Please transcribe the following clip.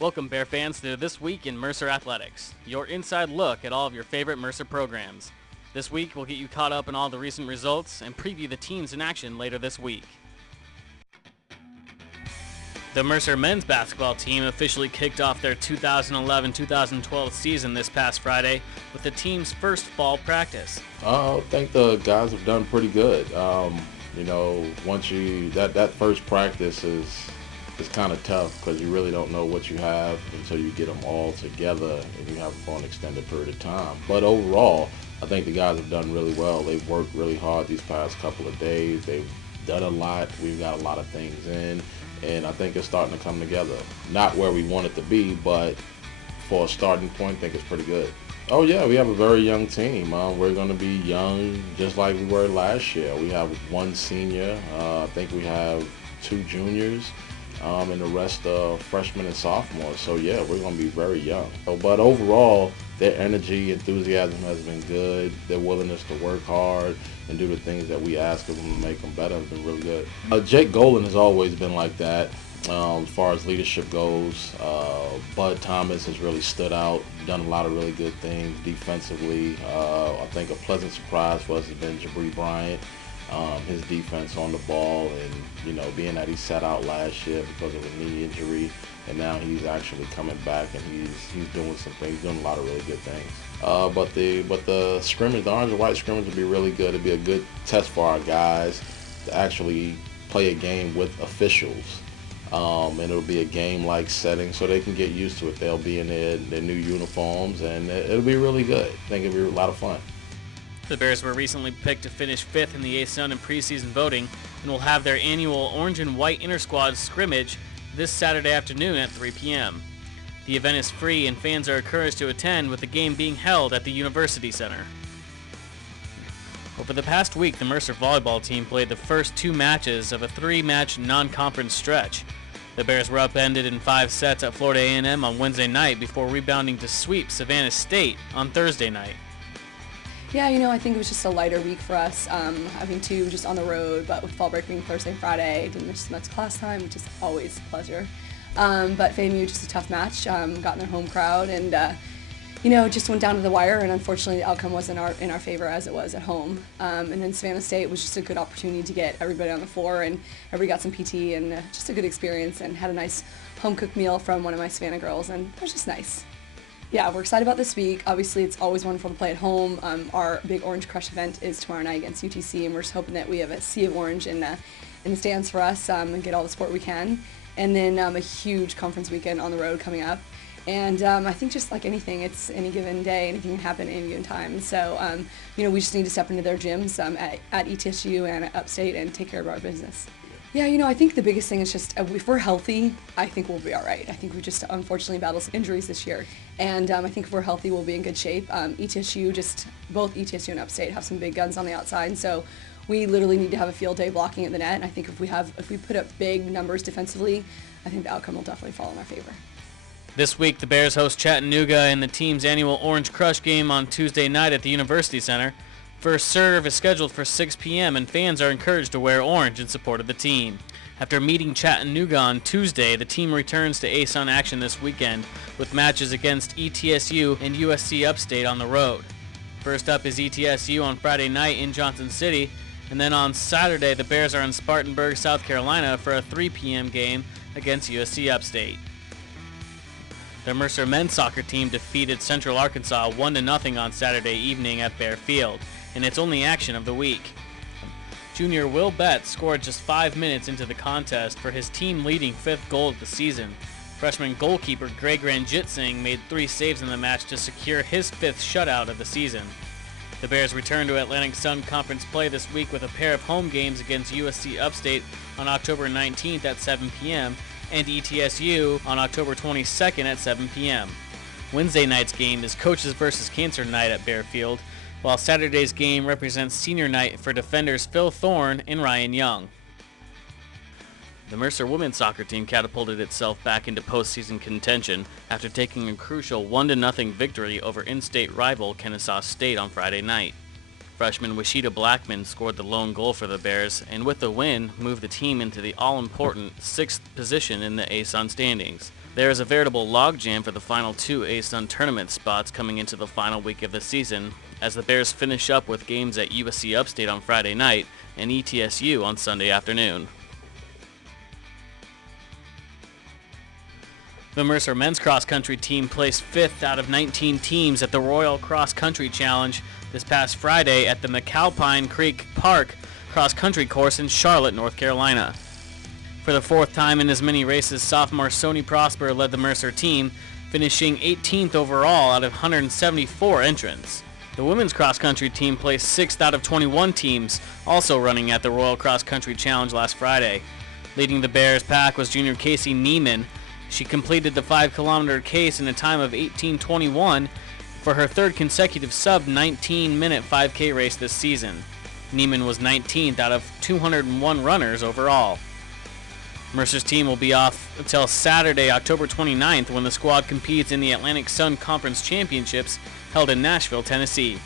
Welcome, Bear fans, to This Week in Mercer Athletics, your inside look at all of your favorite Mercer programs. This week, we'll get you caught up on all the recent results and preview the teams in action later this week. The Mercer men's basketball team officially kicked off their 2011-2012 season this past Friday with the team's first fall practice. I think the guys have done pretty good. Once that first practice is kind of tough because you really don't know what you have until you get them all together and you have them for an extended period of time. But overall, I think the guys have done really well. They've worked really hard these past couple of days. They've done a lot. We've got a lot of things in, and I think it's starting to come together. Not where we want it to be, but for a starting point, I think it's pretty good. Oh yeah, we have a very young team. We're going to be young just like we were last year. We have one senior. I think we have two juniors. And the rest are freshmen and sophomores. So yeah, we're going to be very young. But overall, their energy, enthusiasm has been good. Their willingness to work hard and do the things that we ask of them to make them better has been really good. Jake Golan has always been like that as far as leadership goes. Bud Thomas has really stood out, done a lot of really good things defensively. I think a pleasant surprise for us has been Jabri Bryant. His defense on the ball, and being that he sat out last year because of a knee injury, and now he's actually coming back and he's doing some things, doing a lot of really good things. But the scrimmage, the orange and white scrimmage, will be really good. It'll be a good test for our guys to actually play a game with officials, and it'll be a game-like setting so they can get used to it. They'll be in their new uniforms, and it'll be really good. I think it'll be a lot of fun. The Bears were recently picked to finish 5th in the ASUN in preseason voting and will have their annual orange and white inter-squad scrimmage this Saturday afternoon at 3 p.m. The event is free and fans are encouraged to attend, with the game being held at the University Center. Over the past week, the Mercer volleyball team played the first 2 matches of a 3-match non-conference stretch. The Bears were upended in 5 sets at Florida A&M on Wednesday night before rebounding to sweep Savannah State on Thursday night. Yeah, I think it was just a lighter week for us, having 2 just on the road, but with fall break being Thursday and Friday, didn't miss much class time, which is always a pleasure. But FAMU, just a tough match, got in their home crowd, and just went down to the wire, and unfortunately the outcome wasn't in our favor as it was at home. And then Savannah State was just a good opportunity to get everybody on the floor, and everybody got some PT, and just a good experience, and had a nice home-cooked meal from one of my Savannah girls, and it was just nice. Yeah, we're excited about this week. Obviously, it's always wonderful to play at home. Our big Orange Crush event is tomorrow night against UTC, and we're just hoping that we have a sea of orange in the stands for us, and get all the support we can. And then a huge conference weekend on the road coming up. And I think just like anything, it's any given day, anything can happen at any given time. So, we just need to step into their gyms at ETSU and at Upstate and take care of our business. Yeah, I think the biggest thing is just if we're healthy, I think we'll be all right. I think we just unfortunately battled some injuries this year. And I think if we're healthy, we'll be in good shape. Both ETSU and Upstate have some big guns on the outside. So we literally need to have a field day blocking at the net. And I think if we put up big numbers defensively, I think the outcome will definitely fall in our favor. This week, the Bears host Chattanooga in the team's annual Orange Crush game on Tuesday night at the University Center. First serve is scheduled for 6 p.m. and fans are encouraged to wear orange in support of the team. After meeting Chattanooga on Tuesday, the team returns to ASUN action this weekend with matches against ETSU and USC Upstate on the road. First up is ETSU on Friday night in Johnson City, and then on Saturday the Bears are in Spartanburg, South Carolina for a 3 p.m. game against USC Upstate. The Mercer men's soccer team defeated Central Arkansas 1-0 on Saturday evening at Bear Field, in its only action of the week. Junior Will Betts scored just 5 minutes into the contest for his team-leading 5th goal of the season. Freshman goalkeeper Greg Ranjitsingh made 3 saves in the match to secure his 5th shutout of the season. The Bears return to Atlantic Sun Conference play this week with a pair of home games against USC Upstate on October 19th at 7 p.m. and ETSU on October 22nd at 7 p.m. Wednesday night's game is Coaches vs. Cancer night at Bear Field, while Saturday's game represents senior night for defenders Phil Thorne and Ryan Young. The Mercer women's soccer team catapulted itself back into postseason contention after taking a crucial 1-0 victory over in-state rival Kennesaw State on Friday night. Freshman Washida Blackman scored the lone goal for the Bears, and with the win, moved the team into the all-important 6th position in the ASUN standings. There is a veritable logjam for the final 2 ASUN tournament spots coming into the final week of the season, as the Bears finish up with games at USC Upstate on Friday night and ETSU on Sunday afternoon. The Mercer men's cross-country team placed 5th out of 19 teams at the Royal Cross Country Challenge this past Friday at the McAlpine Creek Park cross-country course in Charlotte, North Carolina. For the 4th time in as many races, sophomore Sony Prosper led the Mercer team, finishing 18th overall out of 174 entrants. The women's cross-country team placed 6th out of 21 teams, also running at the Royal Cross Country Challenge last Friday. Leading the Bears pack was junior Casey Neiman. She completed the 5-kilometer case in a time of 18:21 for her 3rd consecutive sub-19-minute 5K race this season. Neiman was 19th out of 201 runners overall. Mercer's team will be off until Saturday, October 29th, when the squad competes in the Atlantic Sun Conference Championships held in Nashville, Tennessee.